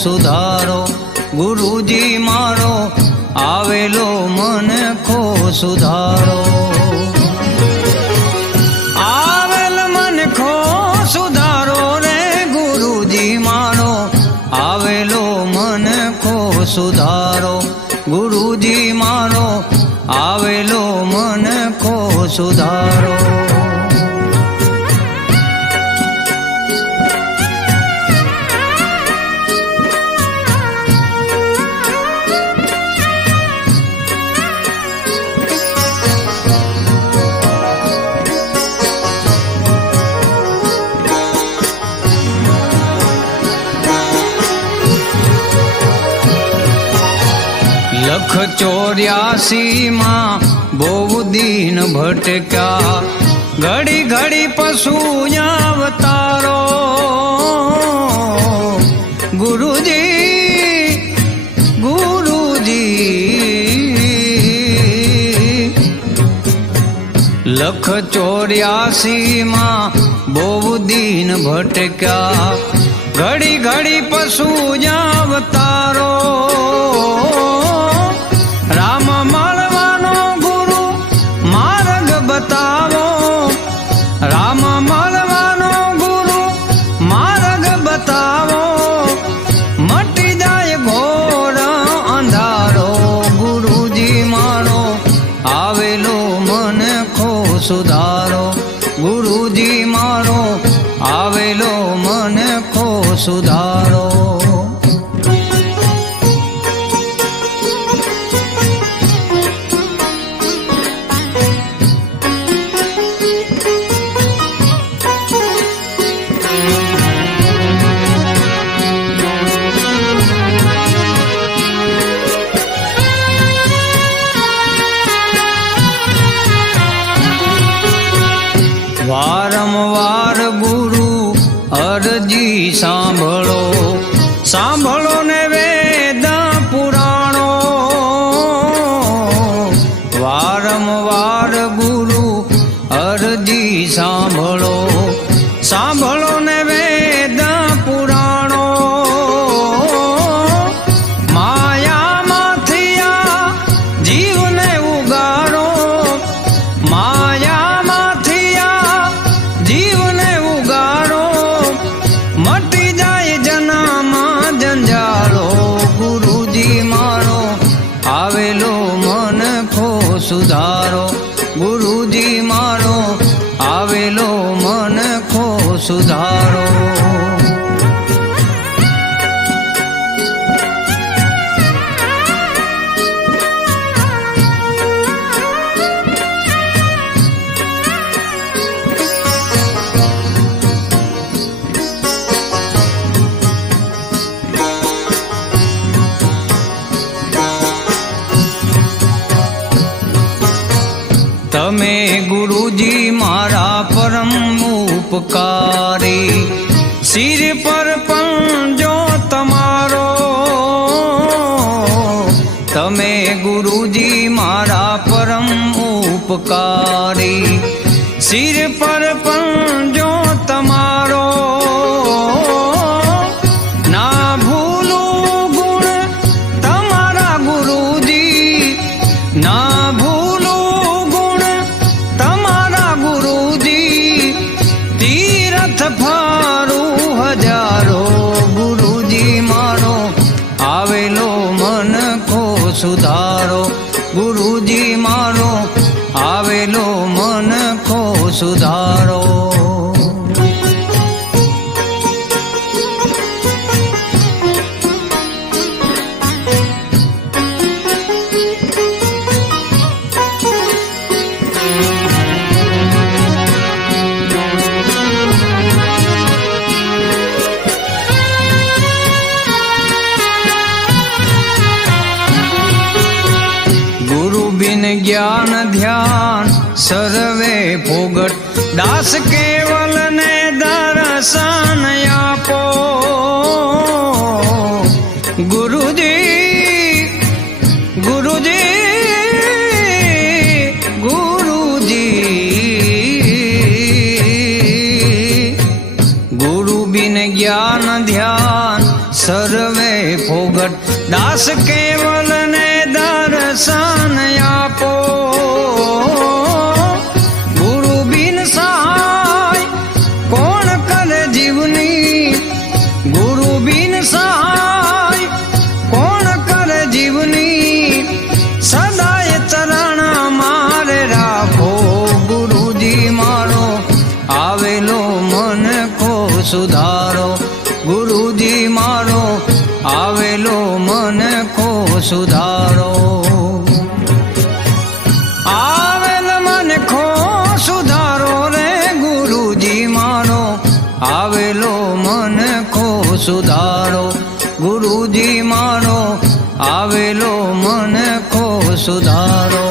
સુધારો, ગુરુજી મારો આવેલો મન ખો સુધારો. આવેલ મન ખો સુધારો રે ગુરુજી મારો આવેલો મન ખો સુધારો, ગુરુજી મારો આવેલો મન ખો સુધારો. લખ 84 માં બહુ દિન ભટક્યા, ઘડી ઘડી પશુ અવતારો. ગુરુજી ગુરુજી લખ 84 માં બહુ દિન ભટક્યા, ઘડી ઘડી પશુ અવતારો. રામ મળવાનો ગુરુ માર્ગ બતાવો, રામ મળવાનો ગુરુ માર્ગ બતાવો, મટી જાય ઘોર અંધારો. ગુરુજી મારો આવેલો મન ખો સુધારો, ગુરુજી મારો આવેલો મન ખો સુધારો. વારંવાર ગુરુ અરજી સાંભળો, સાંભળો ને વેદ પુરાણો. વારંવાર ગુરુ અરજી સાંભળો, સાંભળો ને વેદ પુરાણો. માયામાંથી આ જીવને ઉગાડો, માયામાંથી આ જીવને ઉગાડો, મટી જાય જનામાં જંજાળો. ગુરુજી મારો આવેલો મન ખો સુધારો, ગુરુજી મારો આવેલો મન ખો સુધારો. તમે ગુરુજી મારા પરમ ઉપકારી, સિર પર પંજો તમારો. તમે ગુરુજી મારા પરમ ઉપકારી, સિર પર પંજો તમારો. ના ભૂલું ગુણ તમારા ગુરુજી, ના ભૂલું ગુણ તમારા ગુરુજી, તીરથ ફારું હજારો. ગુરુજી મારો આવેલો મન ખો સુધારો, ગુરુજી મારો આવેલો મન ખો સુધારો. बिन ज्ञान ध्यान सर्वे भोगट, दास केवल ने दर्शन आपो. गुरुजी गुरुजी गुरुजी गुरु बिन ज्ञान ध्यान सर्वे દાસ કેવલ ને દર્શન આપો ગુરુ બિન સહાય કોણ કરે જીવની ગુરુ બિન સહાય કોણ કરે જીવની સદાય ચરણ મારે રાખો ગુરુજી મારો આવેલો મન કો સુધારો ગુરુજી મારો આવેલો મન કો સુધારો આવેલ મન કો સુધારો રે ગુરુજી મારો આવેલો મન કો સુધારો ગુરુજી મારો આવેલો મન કો સુધારો